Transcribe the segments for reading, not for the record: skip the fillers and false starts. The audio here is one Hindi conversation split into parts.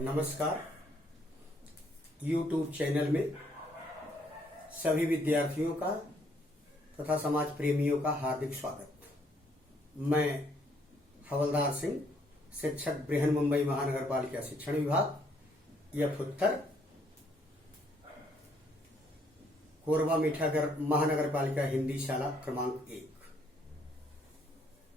नमस्कार। YouTube चैनल में सभी विद्यार्थियों का तथा समाज प्रेमियों का हार्दिक स्वागत। मैं हवलदार सिंह, शिक्षक बृहन मुंबई महानगर पालिका शिक्षण विभाग यफ उत्तर, कोरबा मीठागर महानगर पालिका हिंदी शाला क्रमांक 1।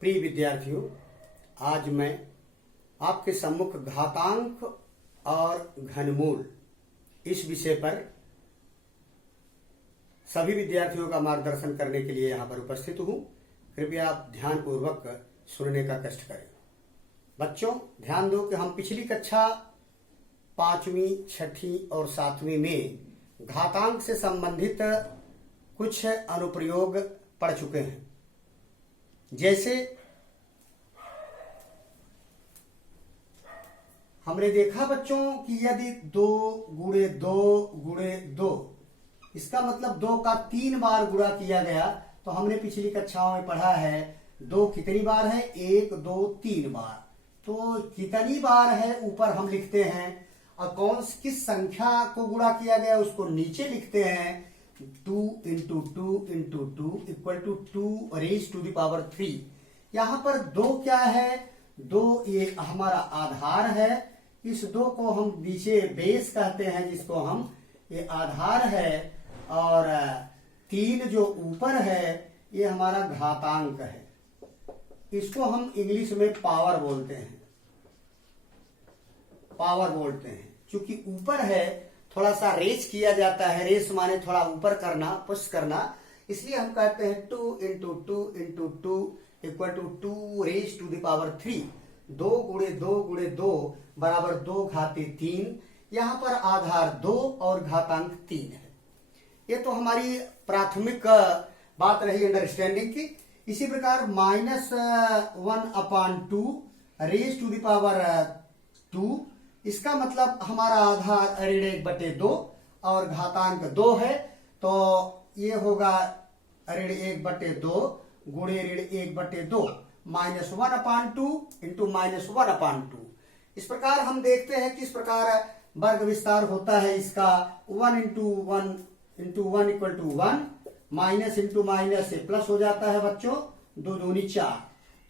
प्रिय विद्यार्थियों, आज मैं आपके सम्मुख घातांक और घनमूल इस विषय पर सभी विद्यार्थियों का मार्गदर्शन करने के लिए यहाँ पर उपस्थित हूँ। कृपया आप ध्यानपूर्वक सुनने का कष्ट करें। बच्चों, ध्यान दो कि हम पिछली कक्षा 5वीं, 6वीं और 7वीं में घातांक से संबंधित कुछ अनुप्रयोग पढ़ चुके हैं। जैसे हमने देखा बच्चों कि यदि 2 गुणे 2 गुणे 2, इसका मतलब 2 का 3 बार गुणा किया गया, तो हमने पिछली कक्षाओं में पढ़ा है 2 कितनी बार है, 1 2 3 बार। तो कितनी बार है ऊपर हम लिखते हैं और किस संख्या को गुणा किया गया उसको नीचे लिखते हैं। 2 into 2 into 2 equal to 2 raise to the power 3। यहां पर 2 क्या है, 2 ये हमारा आधार है। इस 2 को हम नीचे बेस कहते हैं, जिसको हम ये आधार है, और 3 जो ऊपर है ये हमारा घातांक है। इसको हम इंग्लिश में पावर बोलते हैं, पावर बोलते हैं। क्योंकि ऊपर है, थोड़ा सा रेस किया जाता है, रेस माने थोड़ा ऊपर करना, पुश करना, इसलिए हम कहते हैं 2 into 2 into 2 equal to 2 raise to the power 3। 2 गुणे 2 गुणे 2 बराबर 2 घाते 3। यहां पर आधार 2 और घातांक 3 है। ये तो हमारी प्राथमिक बात रही अंडरस्टैंडिंग की। इसी प्रकार -1/2 रेज टू द पावर 2, इसका मतलब हमारा आधार ऋण 1/2 और घातांक 2 है, तो ये होगा ऋण 1/2 गुणे ऋण 1/2 -1/2 इंटू -1/2। इस प्रकार हम देखते हैं कि इस प्रकार वर्ग विस्तार होता है इसका। 1 into 1 into 1 equal to 1, minus into minus से प्लस हो जाता है बच्चों, 2 दूनी 4,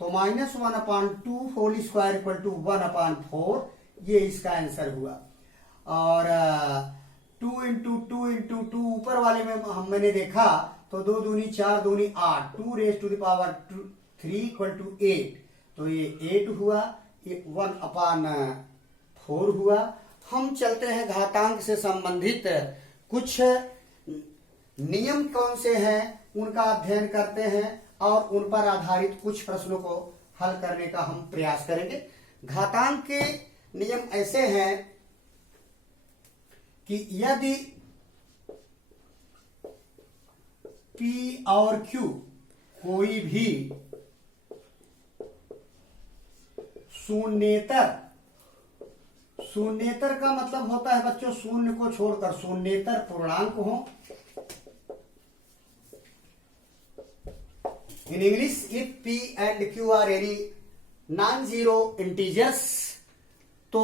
तो -1/2 होल स्क्वायर इक्वल टू 1/4। ये इसका आंसर हुआ। और 2 इंटू 2 इंटू 2 ऊपर वाले में मैंने देखा तो 2 दूनी 4 दूनी 8, 2 raise to the power 3 equal to 8, तो ये 8 हुआ, ये 1/4 हुआ। हम चलते हैं घातांक से संबंधित कुछ नियम कौन से हैं उनका अध्ययन करते हैं और उन पर आधारित कुछ प्रश्नों को हल करने का हम प्रयास करेंगे। घातांक के नियम ऐसे हैं कि यदि P और Q कोई भी शून्येतर का मतलब होता है बच्चों शून्य को छोड़कर शून्येतर पूर्णांक हो। In English, if P and Q are any non-zero integers, तो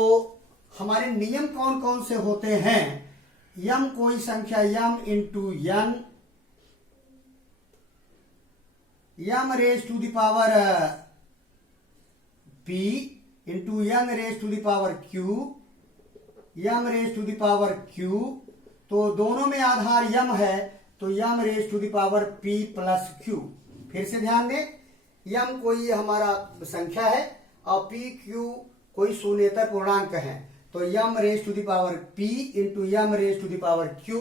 हमारे नियम कौन कौन से होते हैं। यम कोई संख्या M into N, M raise to the power p into N raise to the power q, M raise to the power q, तो दोनों में आधार यम है, तो M raise to the power p plus q। फिर से ध्यान दें, यम कोई हमारा संख्या है और p q कोई शून्येतर पूर्णांक है, तो M raise to the power p into M raise to the power q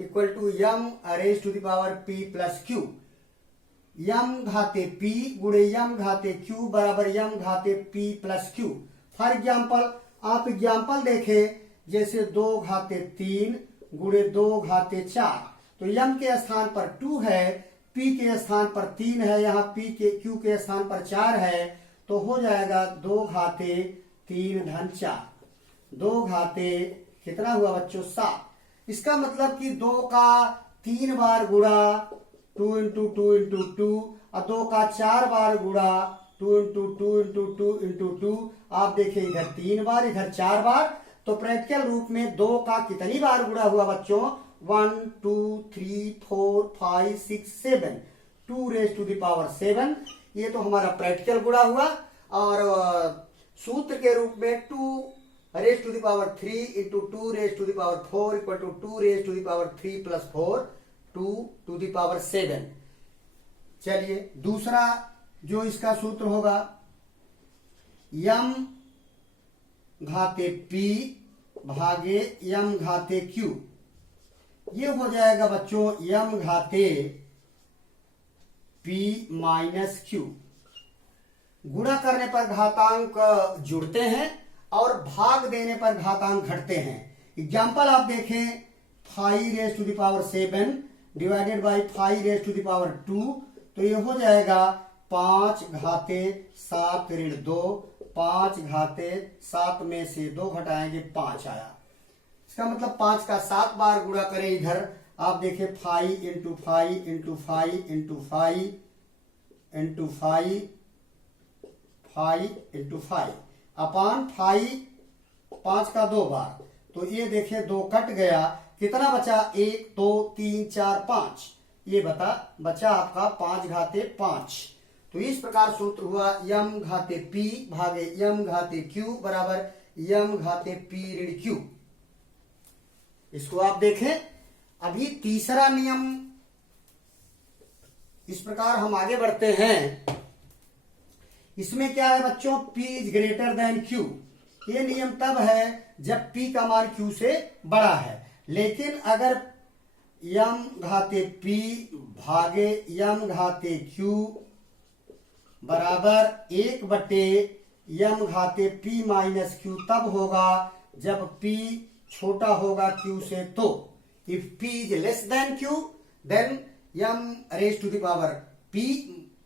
equal to M raise to the power p plus q। M घाते p गुणे यम घाते q बराबर यम घाते p plus q। For example, आप एग्जाम्पल देखें, जैसे 2 घाते 3 गुणे 2 घाते 4, तो यम के स्थान पर 2 है, p के स्थान पर 3 है, यहाँ q के स्थान पर 4 है, तो हो जाएगा 2 घाते 3 धन 4। 2 घाते कितना हुआ बच्चों, 7। इसका मतलब कि 2 का 3 बार गुणा 2 इंटू 2 इंटू 2 और 2 का 4 बार गुणा 2 इंटू 2 इंटू 2 इंटू 2। आप देखिए इधर 3 बार इधर 4 बार, तो प्रैक्टिकल रूप में 2 का कितनी बार गुणा हुआ बच्चों? 1 2 3 4 5 6 7, 2 रेज टू द पावर 7। ये तो हमारा प्रैक्टिकल गुणा हुआ। और सूत्र के रूप में 2 raise to the power 3 into 2 raise to the power 4 equal to 2 raise to the power 3 प्लस 4, 2 टू द पावर 7। चलिए दूसरा जो इसका सूत्र होगा, यम घाते p भागे यम घाते q। ये हो जाएगा बच्चों यम घाते p माइनस q। गुणा करने पर घातांक जुड़ते हैं और भाग देने पर घातांक घटते हैं। एग्जाम्पल आप देखें, 5 raise to the power 7 divided by 5 raise to the power 2, तो ये हो जाएगा 5 घाते 7 ऋण 2, 5 घाते 7 में से 2 घटाएंगे 5 आया। इसका मतलब 5 का 7 बार गुणा करें। इधर आप देखें 5 into 5 into 5 into 5 into 5 5 into 5 अपान 5 का 2 बार, तो ये देखें 2 कट गया, कितना बचा? 1 2 3 4 5। ये बचा आपका 5 घाते 5। तो इस प्रकार सूत्र हुआ यम घाते p भागे यम घाते q बराबर यम घाते p ऋण q। इसको आप देखें। अभी तीसरा नियम इस प्रकार हम आगे बढ़ते हैं। इसमें क्या है बच्चों? p is greater than q। ये नियम तब है जब p का मान q से बड़ा है। लेकिन अगर यम घाते p भागे यम घाते q बराबर 1 बटे यम घाते p माइनस q तब होगा जब p छोटा होगा q से। तो if p is less than q then m raise to the power p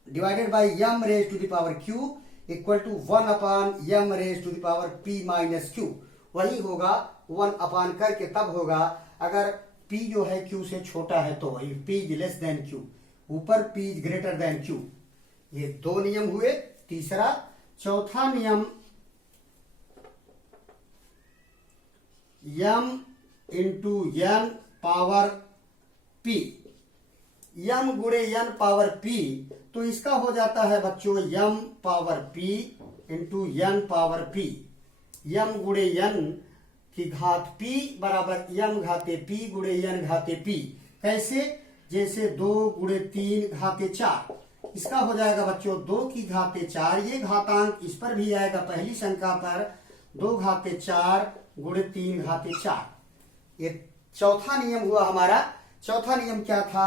divided by m raise to the power q equal to 1 upon m raise to the power p minus q। वही होगा 1 अपान करके तब होगा अगर p जो है q से छोटा है तो if p is less than q, ऊपर p is greater than q। ये 2 नियम हुए। तीसरा, चौथा नियम यम into n power p, M गुणे n पावर p, तो इसका हो जाता है बच्चों M power p into n power p। M गुणे n की घात p बराबर यम घाते p गुणे n घाते p। कैसे? जैसे 2 गुणे 3 घाते 4। इसका हो जाएगा बच्चों 2 की घाते 4। ये घातांक इस पर भी आएगा पहली संख्या पर, 2 घाते 4 गुणे 3 घाते 4। ये चौथा नियम हुआ हमारा। चौथा नियम क्या था?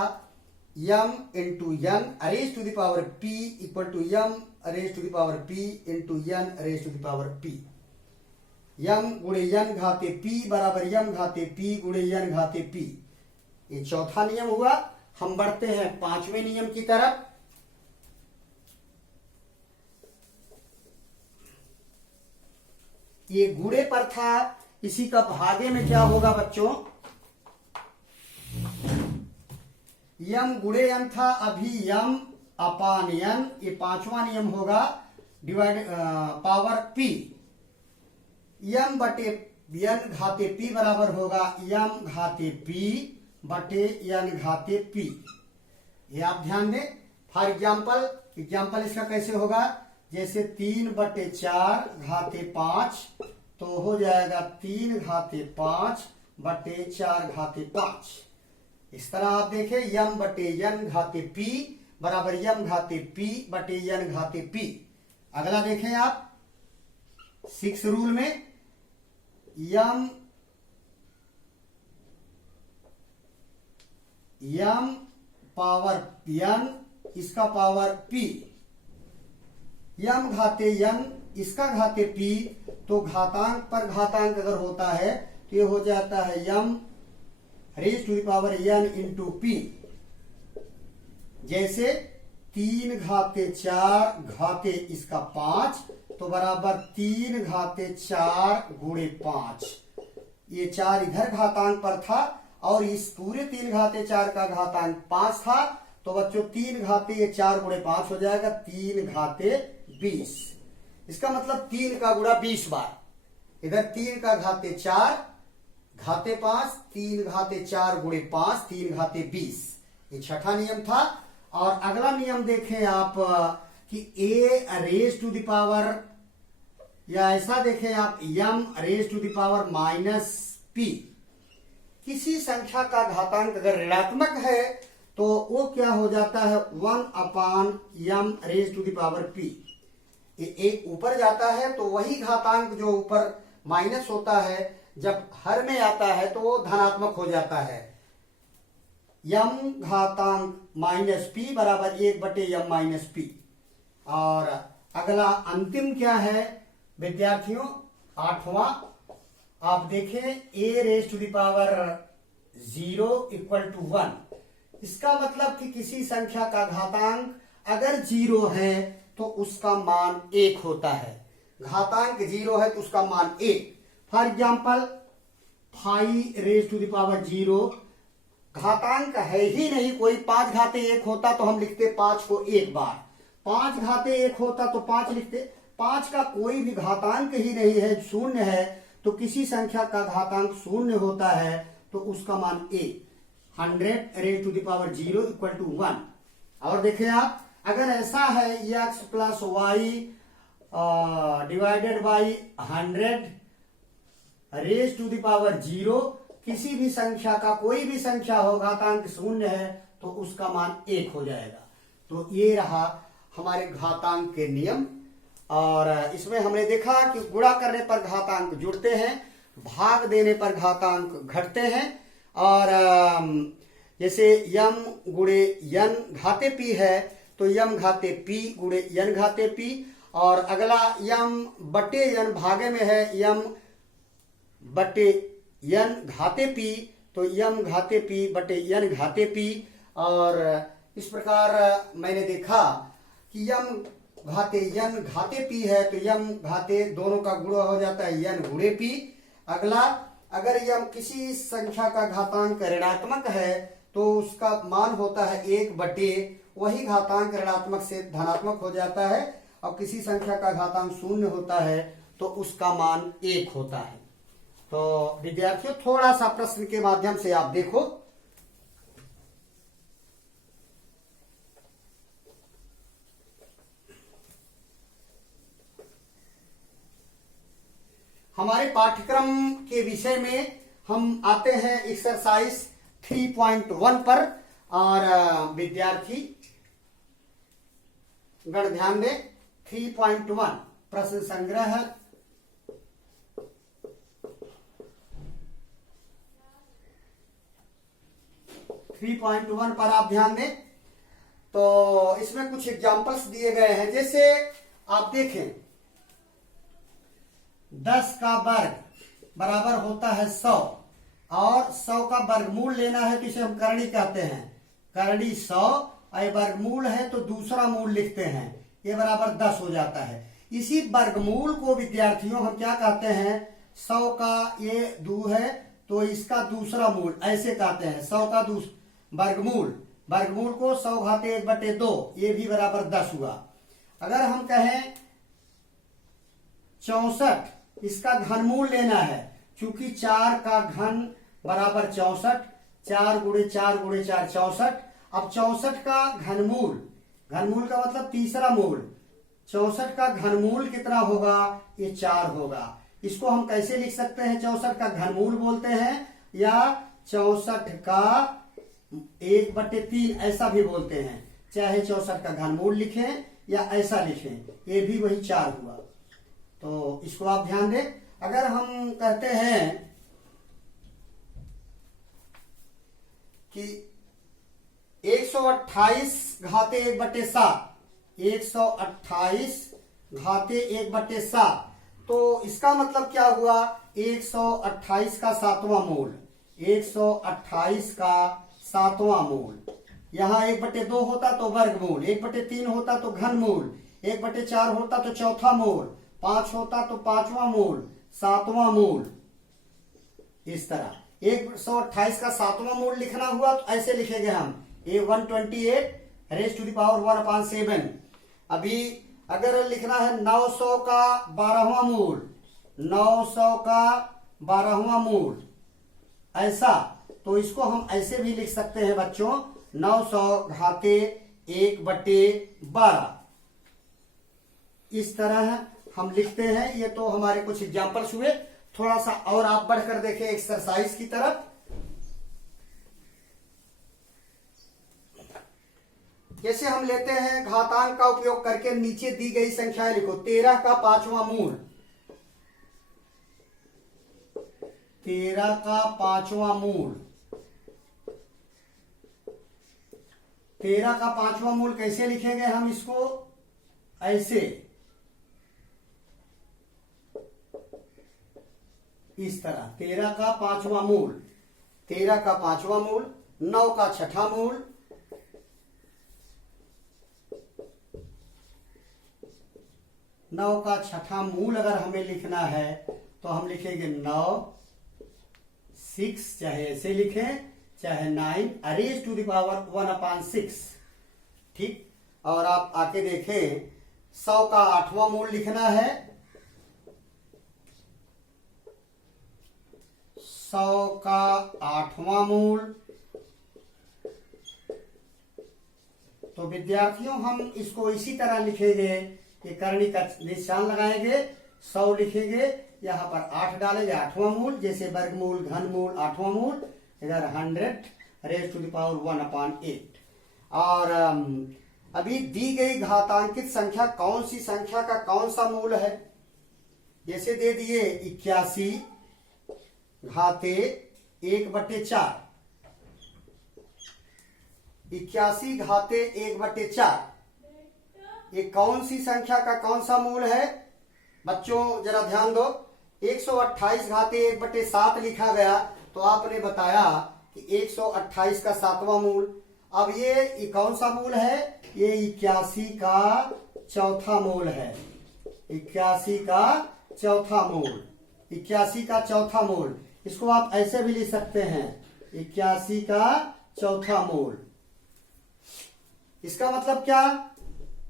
M into n raise to the power p equal to M raise to the power p into n raise to the power p। M गुणे n घाते p बराबर यम घाते p गुणे n घाते p। ये चौथा नियम हुआ। हम बढ़ते हैं 5वें नियम की तरफ। ये गुणे पर था, इसी का भागे में क्या होगा बच्चों? यम गुणे n था, अभी यम अपान n, ये 5वां नियम होगा डिवाइड पावर p। यम बटे n घाते p बराबर होगा यम घाते p बटे n घाते p। ये आप ध्यान दें। फॉर एग्जाम्पल इसका कैसे होगा? जैसे 3 बटे 4 घाते 5, तो हो जाएगा 3 घाते 5 बटे 4 घाते 5। इस तरह आप देखें यम बटे n घाते p बराबर यम घाते p बटे n घाते p। अगला देखें आप 6 रूल में, यम पावर n इसका पावर p, यम घाते n इसका घाते p, तो घातांक पर घातांक अगर होता है तो ये हो जाता है M raise to the power n into p। जैसे 3 घाते 4 घाते इसका 5, तो बराबर 3 घाते 4 गुणे 5। ये 4 इधर घातांक पर था और इस पूरे 3 घाते 4 का घातांक 5 था, तो बच्चों 3 घाते ये 4 गुणे 5 हो जाएगा 3 घाते 20। इसका मतलब 3 का गुणा 20 बार। इधर 3 का घाते 4 घाते 5, 3 घाते 4 गुणे 5, 3 घाते 20। ये छठा नियम था। और अगला नियम देखें आप कि a raise to the power, या ऐसा देखें आप m raise to the power minus p। किसी संख्या का घातांक अगर ऋणात्मक है तो वो क्या हो जाता है 1/m raise to the power p। एक ऊपर जाता है तो वही घातांक जो ऊपर माइनस होता है जब हर में आता है तो वो धनात्मक हो जाता है। m घातांक माइनस p बराबर 1/m माइनस p। और अगला अंतिम क्या है विद्यार्थियों, 8वां, आप देखें a raise to the power 0 equal to 1। इसका मतलब कि किसी संख्या का घातांक अगर 0 है तो उसका मान 1 होता है। घातांक 0 है तो उसका मान 1। For example 5 raise to the power 0 घातांक है ही नहीं कोई। 5 घाते 1 होता तो हम लिखते 5 को एक बार, 5 घाते 1 होता तो 5 लिखते। 5 का कोई भी घातांक ही नहीं है, शून्य है, तो किसी संख्या का घातांक शून्य होता है तो उसका मान 1। 100 raise to the power 0 equal to 1। और देखें आप, अगर ऐसा है x plus y divided by 100 raise to the power 0, किसी भी संख्या का कोई भी संख्या हो घातांक शून्य है तो उसका मान 1 हो जाएगा। तो ये रहा हमारे घातांक के नियम। और इसमें हमने देखा कि गुणा करने पर घातांक जुड़ते हैं, भाग देने पर घातांक घटते हैं। और जैसे m गुणे n घाते p है तो m घाते p गुणे n घाते p। और अगला m बटे n भागे में है m बटे n घाते p, तो m घाते p बटे n घाते p। और इस प्रकार मैंने देखा कि m घाते n घाते p है तो m घाते दोनों का गुणा हो जाता है n गुणे p। अगला, अगर m किसी संख्या का घातांक ऋणात्मक है तो उसका मान होता है 1 बटे वही घातांक ऋणात्मक से धनात्मक हो जाता है। और किसी संख्या का घातांक शून्य होता है तो उसका मान 1 होता है। तो विद्यार्थियों थोड़ा सा प्रश्न के माध्यम से आप देखो। हमारे पाठ्यक्रम के विषय में हम आते हैं एक्सरसाइज 3.1 पर। और विद्यार्थी गण ध्यान दें, 3.1 प्रश्न संग्रह। थ्री 3.1 पर आप ध्यान दें तो इसमें कुछ एग्जांपल्स दिए गए हैं। जैसे आप देखें 10 का वर्ग बराबर होता है 100 और 100 का वर्गमूल लेना है तो इसे हम करणी कहते हैं। करणी 100 और वर्गमूल है तो दूसरा मूल लिखते हैं, ये बराबर 10 हो जाता है। इसी वर्गमूल को विद्यार्थियों हम क्या कहते हैं, 100 का ये 2 है तो इसका दूसरा मूल ऐसे कहते हैं। 100 का वर्गमूल, वर्गमूल को 100 घाते 1/2, ये भी बराबर 10 हुआ। अगर हम कहें 64, इसका घनमूल लेना है, चूंकि 4 का घन बराबर 64, 4 गुणे 4 गुणे 4 64। अब 64 का घनमूल, घनमूल का मतलब तीसरा मूल, 64 का घनमूल कितना होगा, ये 4 होगा। इसको हम कैसे लिख सकते हैं, 64 का घनमूल बोलते हैं या 64 का 1/3 ऐसा भी बोलते हैं। चाहे 64 का घनमूल लिखें या ऐसा लिखें, ये भी वही 4 हुआ। तो इसको आप ध्यान दें। अगर हम कहते हैं कि 128 घाते 1/7, 128 घाते 1/7, तो इसका मतलब क्या हुआ, 128 का 7वां मूल, 128 का 7वां मूल। यहां 1/2 होता तो वर्गमूल, 1/3 होता तो घनमूल, 1/4 होता तो चौथा मूल, 5 होता तो 5वां मूल, 7वां मूल। इस तरह 128 का 7वां मूल लिखना हुआ तो ऐसे लिखेंगे हम, 128 रेज टू द पावर 1/7। अभी अगर लिखना है 900 का 12वां मूल, 900 का 12वां मूल, ऐसा। तो इसको हम ऐसे भी लिख सकते हैं बच्चों, 900 घाते 1/12, इस तरह हम लिखते हैं। ये तो हमारे कुछ एग्जाम्पल्स हुए। थोड़ा सा और आप बढ़कर देखें एक्सरसाइज की तरफ। जैसे हम लेते हैं घातांक का उपयोग करके नीचे दी गई संख्याएं लिखो। 13 का 5वां मूल, 13 का 5वां मूल, 13 का 5वां मूल कैसे लिखेंगे हम इसको? ऐसे, इस तरह। 13 का 5वां मूल, 13 का 5वां मूल, 9 का 6ठा मूल, 9 का 6ठा मूल अगर हमें लिखना है तो हम लिखेंगे 9 6, चाहे ऐसे लिखें चाहे 9 रेज टू द पावर 1/6, ठीक। और आप आके देखें 100 का 8वां मूल लिखना है, 100 का 8वां मूल। तो विद्यार्थियों हम इसको इसी तरह लिखेंगे कि करनी का निशान लगाएंगे, 100 लिखेंगे, यहां पर 8 डालेंगे 8वां मूल, जैसे वर्गमूल, घनमूल, 8वां मूल, इधर 100 रेज टू द पावर 1/8। और अभी दी गई घातांकित संख्या कौन सी संख्या का कौन सा मूल है? जैसे दे दिए 81 घाते 1/4, 81 घाते 1/4, ये कौन सी संख्या का कौन सा मूल है? बच्चों जरा ध्यान दो। 128 घाते 1/7 लिखा गया, तो आपने बताया कि 128 का 7वां मूल। अब ये कौन सा मूल है? ये 81 का चौथा मूल है, 81 का चौथा मूल, 81 का चौथा मूल। इसको आप ऐसे भी लिख सकते हैं, 81 का चौथा मूल। इसका मतलब क्या?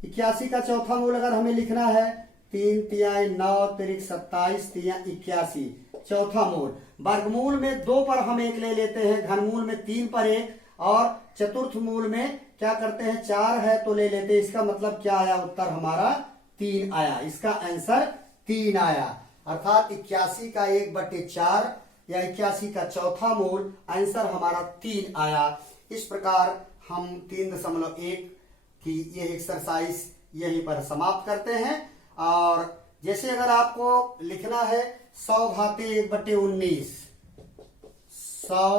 81 का चौथा मूल अगर हमें लिखना है, 3 तिहाई 9 तिरिक 27 तिया 81, चौथा मूल। वर्गमूल में 2 पर हम 1 ले लेते हैं, घनमूल में 3 पर 1, और चतुर्थ मूल में क्या करते हैं, 4 है तो ले लेते हैं। इसका मतलब क्या आया? उत्तर हमारा 3 आया। इसका आंसर 3 आया, अर्थात 81 का 1/4 या 81 का चौथा मूल, आंसर हमारा 3 आया। इस प्रकार हम 3.1 की ये एक्सरसाइज यहीं पर समाप्त करते हैं। और जैसे अगर आपको लिखना है 100 घाते 1/19, 100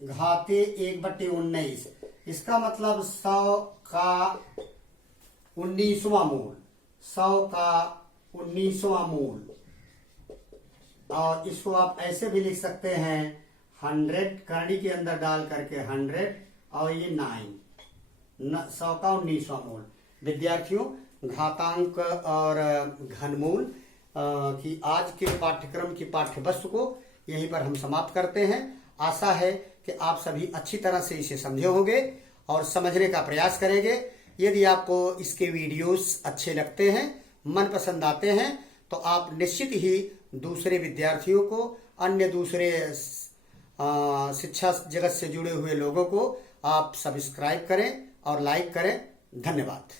घाते 1/19, इसका मतलब 100 का 19वां मूल, 100 का 19वां मूल। और इसको आप ऐसे भी लिख सकते हैं 100 करनी के अंदर डाल करके 100 और ये 9, 100 का 19वां मूल। विद्यार्थियों, घातांक और घनमूल की आज के पाठ्यक्रम की पाठ्य वस्तु को यहीं पर हम समाप्त करते हैं। आशा है कि आप सभी अच्छी तरह से इसे समझे होंगे और समझने का प्रयास करेंगे। यदि आपको इसके वीडियोस अच्छे लगते हैं, मनपसंद आते हैं, तो आप निश्चित ही दूसरे विद्यार्थियों को, अन्य दूसरे शिक्षा जगत से जुड़े हुए लोगों को आप सब्सक्राइब करें और लाइक करें। धन्यवाद।